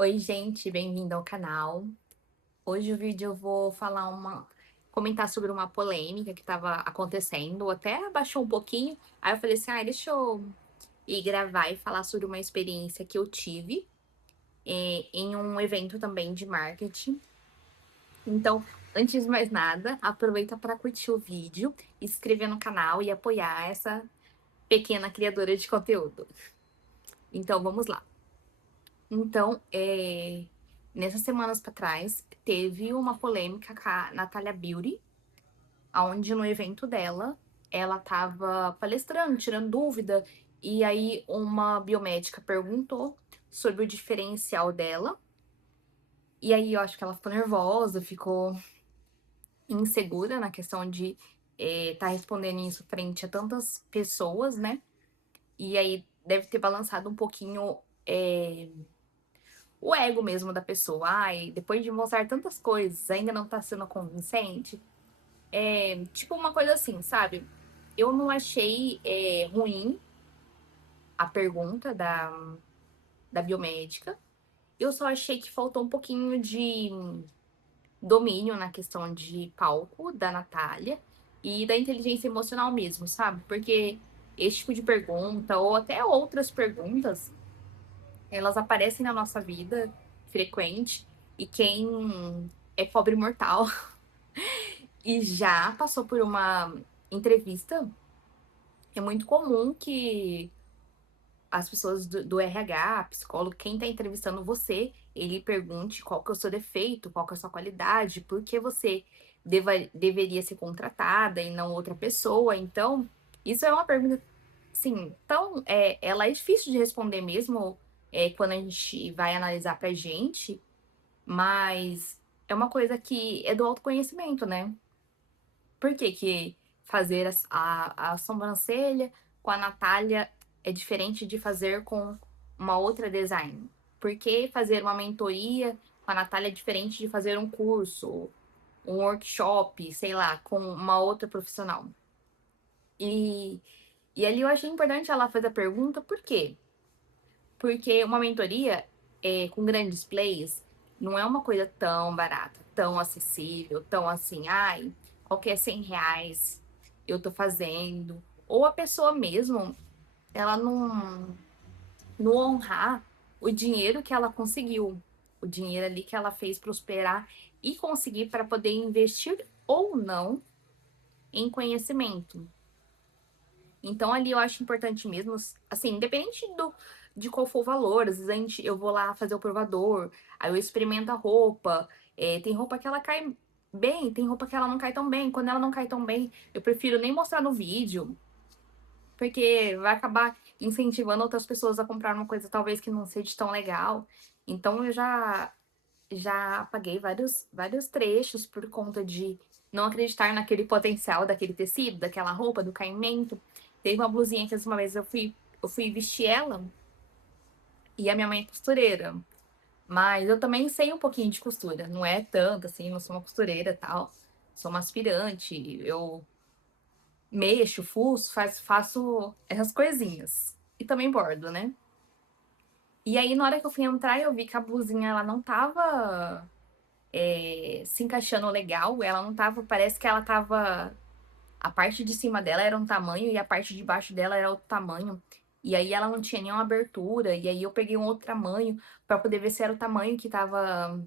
Oi, gente, bem-vindo ao canal. Hoje o vídeo eu vou comentar sobre uma polêmica que estava acontecendo, até abaixou um pouquinho. Aí eu falei assim, deixa eu ir gravar e falar sobre uma experiência que eu tive em um evento também de marketing. Então, antes de mais nada, aproveita para curtir o vídeo, se inscrever no canal e apoiar essa pequena criadora de conteúdo. Então, vamos lá. Então, nessas semanas para trás, teve uma polêmica com a Natália Beauty, onde no evento dela, ela estava palestrando, tirando dúvida, e aí uma biomédica perguntou sobre o diferencial dela, e aí eu acho que ela ficou nervosa, ficou insegura na questão de tá respondendo isso frente a tantas pessoas, né? E aí deve ter balançado um pouquinho o ego mesmo da pessoa. Ai, depois de mostrar tantas coisas, ainda não tá sendo convincente. Tipo uma coisa assim, sabe? Eu não achei ruim a pergunta da biomédica. Eu só achei que faltou um pouquinho de domínio na questão de palco da Natália e da inteligência emocional mesmo, sabe? Porque esse tipo de pergunta, ou até outras perguntas, elas aparecem na nossa vida frequente, e quem é pobre mortal e já passou por uma entrevista, é muito comum que as pessoas do RH, psicólogo, quem tá entrevistando você, ele pergunte qual que é o seu defeito, qual que é a sua qualidade, por que você deveria ser contratada e não outra pessoa. Então, isso é uma pergunta, sim, então, ela é difícil de responder mesmo, quando a gente vai analisar pra gente, mas é uma coisa que é do autoconhecimento, né? Por que que fazer a sobrancelha com a Natália é diferente de fazer com uma outra design? Por que fazer uma mentoria com a Natália é diferente de fazer um curso, um workshop, sei lá, com uma outra profissional? E, e ali eu achei importante ela fazer a pergunta, por quê? Porque uma mentoria com grandes plays não é uma coisa tão barata, tão acessível, tão assim, ai, qualquer R$ 100 eu tô fazendo. Ou a pessoa mesmo, ela não honrar o dinheiro que ela conseguiu, o dinheiro ali que ela fez prosperar e conseguir para poder investir ou não em conhecimento. Então ali eu acho importante mesmo, assim, independente de qual for o valor, às vezes eu vou lá fazer o provador, aí eu experimento a roupa, tem roupa que ela cai bem, tem roupa que ela não cai tão bem. Quando ela não cai tão bem, eu prefiro nem mostrar no vídeo, porque vai acabar incentivando outras pessoas a comprar uma coisa talvez que não seja tão legal. Então eu já apaguei vários trechos por conta de não acreditar naquele potencial daquele tecido, daquela roupa, do caimento. Teve uma blusinha que uma vez eu fui vestir ela e a minha mãe é costureira. Mas eu também sei um pouquinho de costura. Não é tanto assim, não sou uma costureira e tal. Sou uma aspirante. Eu mexo, fuço, faço essas coisinhas. E também bordo, né? E aí, na hora que eu fui entrar, eu vi que a blusinha ela não tava se encaixando legal. Ela não tava, parece que ela tava. A parte de cima dela era um tamanho e a parte de baixo dela era outro tamanho. E aí ela não tinha nenhuma abertura. E aí eu peguei um outro tamanho pra poder ver se era o tamanho que tava.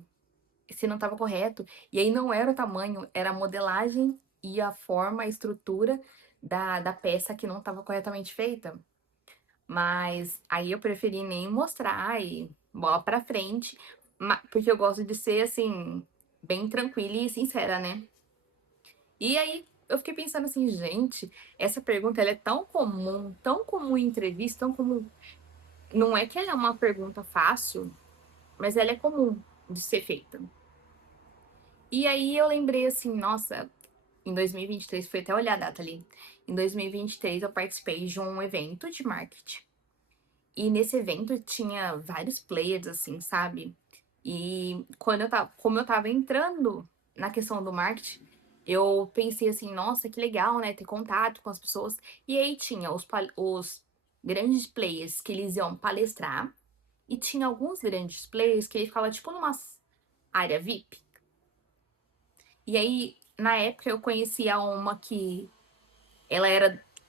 Se não tava correto. E aí não era o tamanho, era a modelagem e a forma, a estrutura da peça que não tava corretamente feita. Mas aí eu preferi nem mostrar e bola pra frente, porque eu gosto de ser assim, bem tranquila e sincera, né? E aí eu fiquei pensando assim, gente, essa pergunta ela é tão comum em entrevista, tão comum. Não é que ela é uma pergunta fácil, mas ela é comum de ser feita. E aí eu lembrei assim, nossa, em 2023, fui até olhar a data ali. Em 2023 eu participei de um evento de marketing. E nesse evento tinha vários players, assim, sabe? E como eu tava entrando na questão do marketing, eu pensei assim, nossa, que legal, né? Ter contato com as pessoas. E aí tinha os grandes players que eles iam palestrar, E tinha alguns grandes players que ele ficava, tipo, numa área VIP. E aí, na época, eu conhecia uma que ela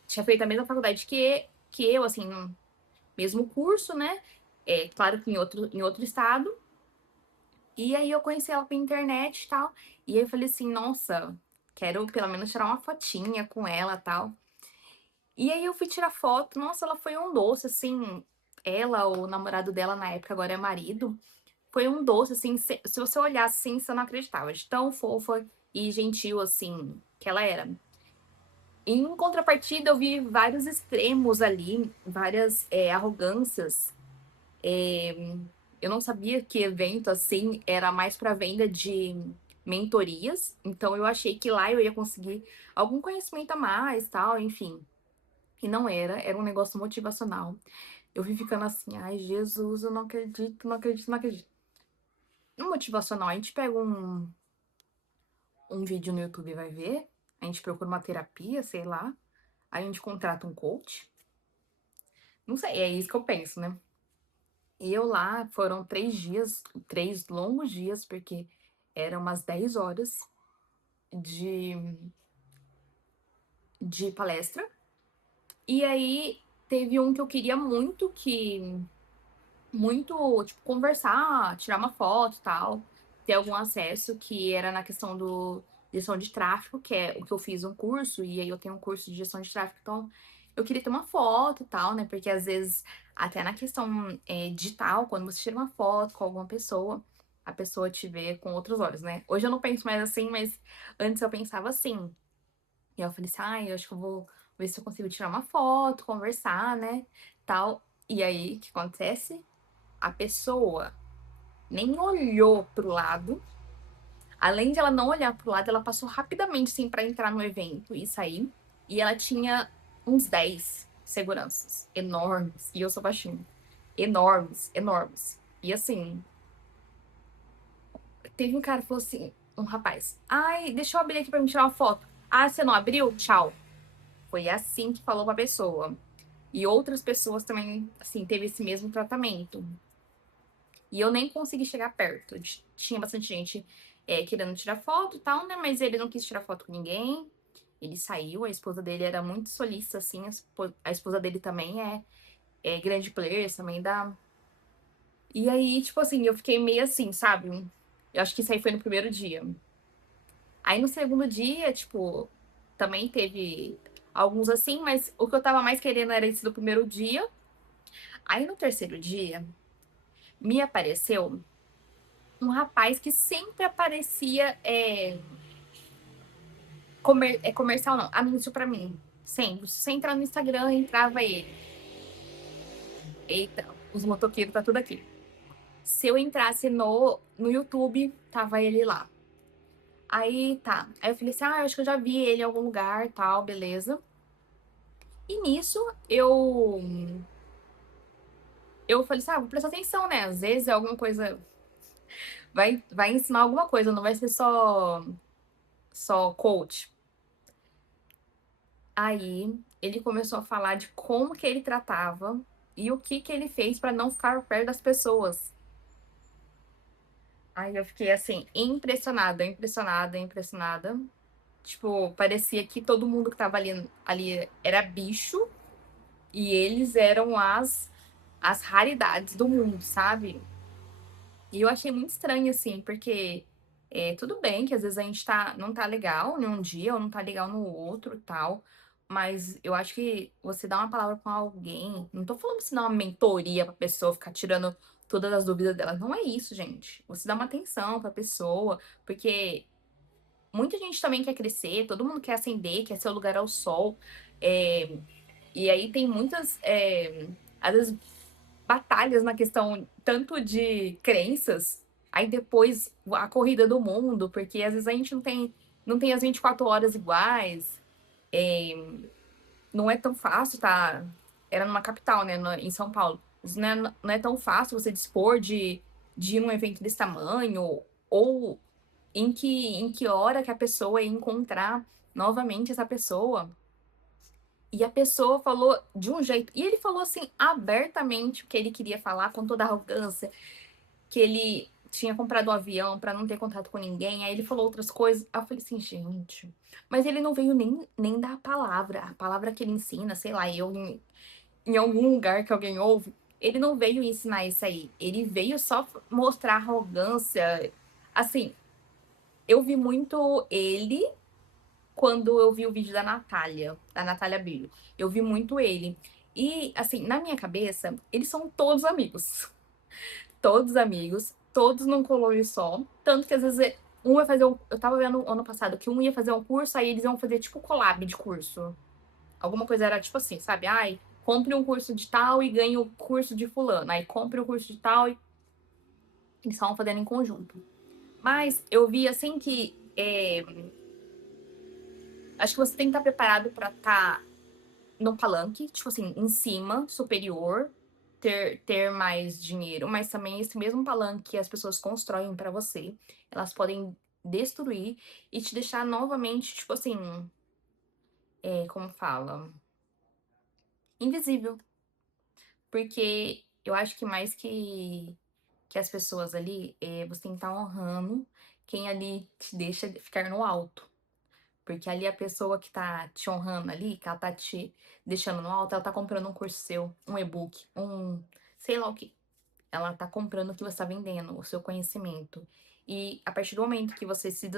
tinha feito a mesma faculdade que eu, assim, no mesmo curso, né? Claro que em outro estado. E aí eu conheci ela pela internet e tal. E aí eu falei assim, nossa, quero pelo menos tirar uma fotinha com ela e tal. E aí eu fui tirar foto, nossa, ela foi um doce, assim. Ela, o namorado dela na época, agora é marido, foi um doce, assim, se você olhasse assim, você não acreditava, de tão fofa e gentil, assim, que ela era. Em contrapartida, eu vi vários extremos ali, várias arrogâncias. Eu não sabia que evento assim era mais para venda de mentorias, então eu achei que lá eu ia conseguir algum conhecimento a mais, tal, enfim. E não era um negócio motivacional. Eu vi ficando assim, ai Jesus, eu não acredito, não acredito, não acredito. No motivacional, a gente pega um vídeo no YouTube e vai ver, a gente procura uma terapia, sei lá, aí a gente contrata um coach. Não sei, é isso que eu penso, né? E eu lá, foram 3 dias, 3 longos dias, porque eram umas 10 horas de, de palestra. E aí teve um que eu queria muito, tipo, conversar, tirar uma foto e tal, ter algum acesso, que era na questão do gestão de tráfego, que é o que eu fiz um curso, e aí eu tenho um curso de gestão de tráfego, então eu queria ter uma foto e tal, né? Porque às vezes, até na questão digital, quando você tira uma foto com alguma pessoa, a pessoa te vê com outros olhos, né? Hoje eu não penso mais assim, mas antes eu pensava assim. E aí eu falei assim, ai, eu acho que eu vou ver se eu consigo tirar uma foto, conversar, né? Tal. E aí, o que acontece? A pessoa nem olhou pro lado. Além de ela não olhar pro lado, ela passou rapidamente, assim, pra entrar no evento e sair. E ela tinha uns 10 seguranças enormes. E eu sou baixinho. Enormes, enormes. E assim, teve um cara que falou assim, um rapaz, ai, deixa eu abrir aqui pra me tirar uma foto. Ah, você não abriu? Tchau. Foi assim que falou pra pessoa. E outras pessoas também, assim, teve esse mesmo tratamento. E eu nem consegui chegar perto. Tinha bastante gente querendo tirar foto e tal, né? Mas ele não quis tirar foto com ninguém. Ele saiu, a esposa dele era muito solícita, assim. A esposa dele também é grande player, também dá. E aí, tipo assim, eu fiquei meio assim, sabe? Eu acho que isso aí foi no primeiro dia. Aí no segundo dia, tipo, também teve alguns assim, mas o que eu tava mais querendo era esse do primeiro dia. Aí no terceiro dia, me apareceu um rapaz que sempre aparecia comercial não, anúncio pra mim. Sempre. Se você entrar no Instagram, entrava ele. Eita, os motoqueiros tá tudo aqui. Se eu entrasse no YouTube, tava ele lá. Aí tá. Aí eu falei assim: ah, eu acho que eu já vi ele em algum lugar, tal, beleza. E nisso eu falei assim: ah, vou prestar atenção, né? Às vezes é alguma coisa. Vai ensinar alguma coisa, não vai ser só coach. Aí ele começou a falar de como que ele tratava e o que que ele fez pra não ficar perto das pessoas. Aí eu fiquei assim, impressionada, impressionada, impressionada. Tipo, parecia que todo mundo que tava ali era bicho e eles eram as raridades do mundo, sabe? E eu achei muito estranho, assim, porque tudo bem que às vezes a gente não tá legal num dia ou não tá legal no outro e tal, mas eu acho que você dá uma palavra pra alguém, não tô falando assim, dar uma mentoria pra pessoa ficar tirando todas as dúvidas dela, não é isso, gente. Você dá uma atenção pra pessoa, porque muita gente também quer crescer, todo mundo quer ascender, quer ser o lugar ao sol, é, e aí tem muitas, às vezes, batalhas na questão tanto de crenças, aí depois a corrida do mundo, porque às vezes a gente não tem as 24 horas iguais, não é tão fácil, tá? Era numa capital, né, em São Paulo. Não é tão fácil você dispor de um evento desse tamanho, ou em que hora que a pessoa ia encontrar novamente essa pessoa. E a pessoa falou de um jeito. E ele falou assim, abertamente, o que ele queria falar, com toda a arrogância, que ele tinha comprado um avião pra não ter contato com ninguém. Aí ele falou outras coisas. Aí eu falei assim, gente. Mas ele não veio nem dar a palavra que ele ensina, sei lá, eu em algum lugar que alguém ouve. Ele não veio ensinar isso aí. Ele veio só mostrar arrogância. Assim, eu vi muito ele quando eu vi o vídeo da Natália Bilho. Eu vi muito ele. E, assim, na minha cabeça, eles são todos amigos. Todos amigos, todos num colônia só. Tanto que às vezes um vai fazer um. Eu tava vendo ano passado que um ia fazer um curso, aí eles iam fazer tipo collab de curso. Alguma coisa era tipo assim, sabe? Ai, compre um curso de tal e ganhe o curso de fulano. Aí compre o curso de tal e eles estavam fazendo em conjunto. Mas eu vi assim que acho que você tem que estar preparado pra estar no palanque, tipo assim, em cima, superior, ter mais dinheiro, mas também esse mesmo palanque que as pessoas constroem pra você, elas podem destruir e te deixar novamente, tipo assim, como fala? Invisível. Porque eu acho que mais que as pessoas ali, você tem que estar honrando quem ali te deixa ficar no alto. Porque ali a pessoa que tá te honrando ali, que ela tá te deixando no alto, ela tá comprando um curso seu, um e-book, sei lá o que. Ela tá comprando o que você tá vendendo, o seu conhecimento. E a partir do momento que você se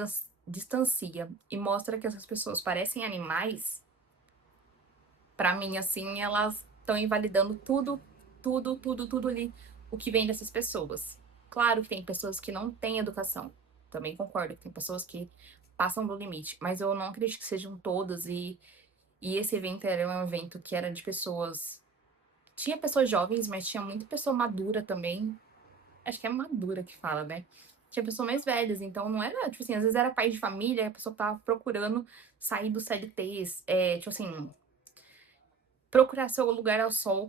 distancia e mostra que essas pessoas parecem animais, pra mim, assim, elas estão invalidando tudo ali, o que vem dessas pessoas. Claro que tem pessoas que não têm educação. Também concordo que tem pessoas que passam do limite, mas eu não acredito que sejam todas e esse evento era um evento que era de pessoas. Tinha pessoas jovens, mas tinha muita pessoa madura também. Acho que é madura que fala, né? Tinha pessoas mais velhas, então não era, tipo assim, às vezes era pai de família, a pessoa tava procurando sair do CLTs, tipo assim, procurar seu lugar ao sol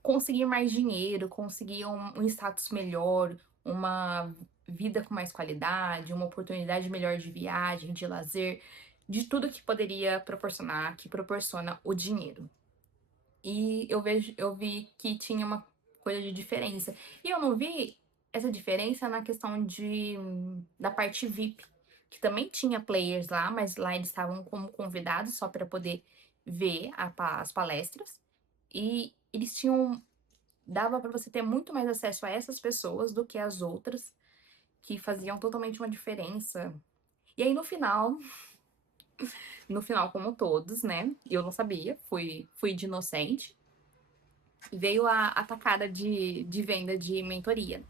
conseguir mais dinheiro, conseguir um status melhor, uma vida com mais qualidade, uma oportunidade melhor de viagem, de lazer, de tudo que poderia proporcionar, que proporciona o dinheiro. E eu vi que tinha uma coisa de diferença. E eu não vi essa diferença na questão da parte VIP, que também tinha players lá, mas lá eles estavam como convidados só para poder ver as palestras. E eles tinham dava para você ter muito mais acesso a essas pessoas do que as outras, que faziam totalmente uma diferença. E aí no final como todos, né? Eu não sabia, fui de inocente. Veio a atacada de venda de mentoria.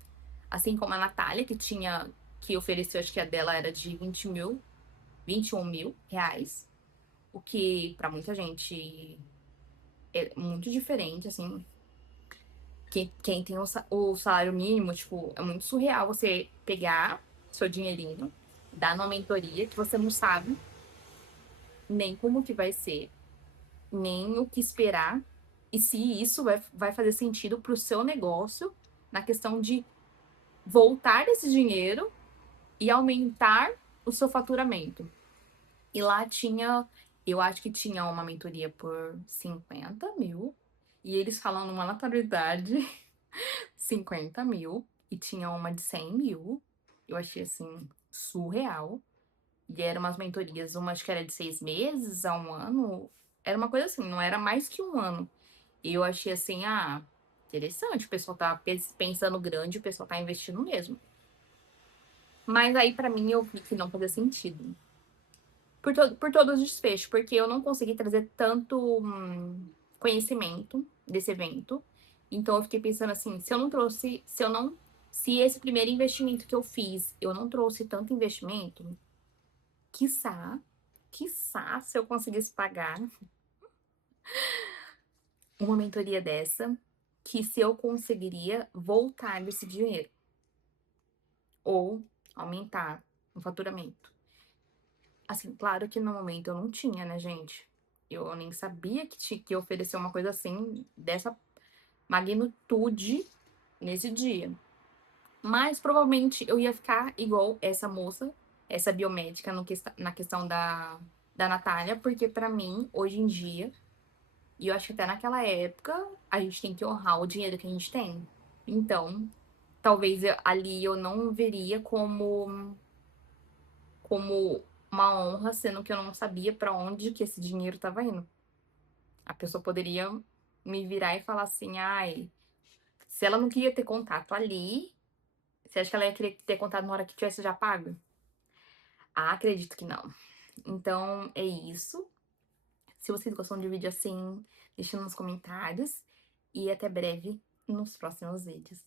Assim como a Natália, que ofereceu, acho que a dela era de 20 mil, 21 mil reais. O que para muita gente é muito diferente, assim. Quem tem o salário mínimo, tipo, é muito surreal você pegar seu dinheirinho, dar numa mentoria que você não sabe nem como que vai ser, nem o que esperar, e se isso vai fazer sentido pro seu negócio na questão de voltar esse dinheiro e aumentar o seu faturamento. E lá tinha, eu acho que tinha uma mentoria por 50 mil, e eles falando uma naturalidade 50 mil, e tinha uma de 100 mil. Eu achei assim, surreal. E eram umas mentorias, uma acho que era de 6 meses a um ano. Era uma coisa assim, não era mais que um ano. E eu achei assim, interessante, o pessoal tá pensando grande, o pessoal tá investindo mesmo. Mas aí, pra mim, eu vi que não fazia sentido. Por todos os desfechos, porque eu não consegui trazer tanto conhecimento desse evento. Então eu fiquei pensando assim, se esse primeiro investimento que eu fiz, eu não trouxe tanto investimento, quiçá, quiçá se eu conseguisse pagar uma mentoria dessa, que se eu conseguiria voltar desse dinheiro ou aumentar o faturamento. Assim, claro que no momento eu não tinha, né, gente? Eu nem sabia que ia oferecer uma coisa assim, dessa magnitude nesse dia. Mas provavelmente eu ia ficar igual essa moça essa biomédica na questão da Natália, porque pra mim, hoje em dia, e eu acho que até naquela época, a gente tem que honrar o dinheiro que a gente tem. Então, talvez ali eu não veria como uma honra, sendo que eu não sabia pra onde que esse dinheiro estava indo. A pessoa poderia me virar e falar assim, ai, se ela não queria ter contato ali, você acha que ela ia querer ter contato na hora que tivesse já pago? Ah, acredito que não. Então é isso. Se vocês gostam de vídeo assim, deixa nos comentários. E até breve nos próximos vídeos.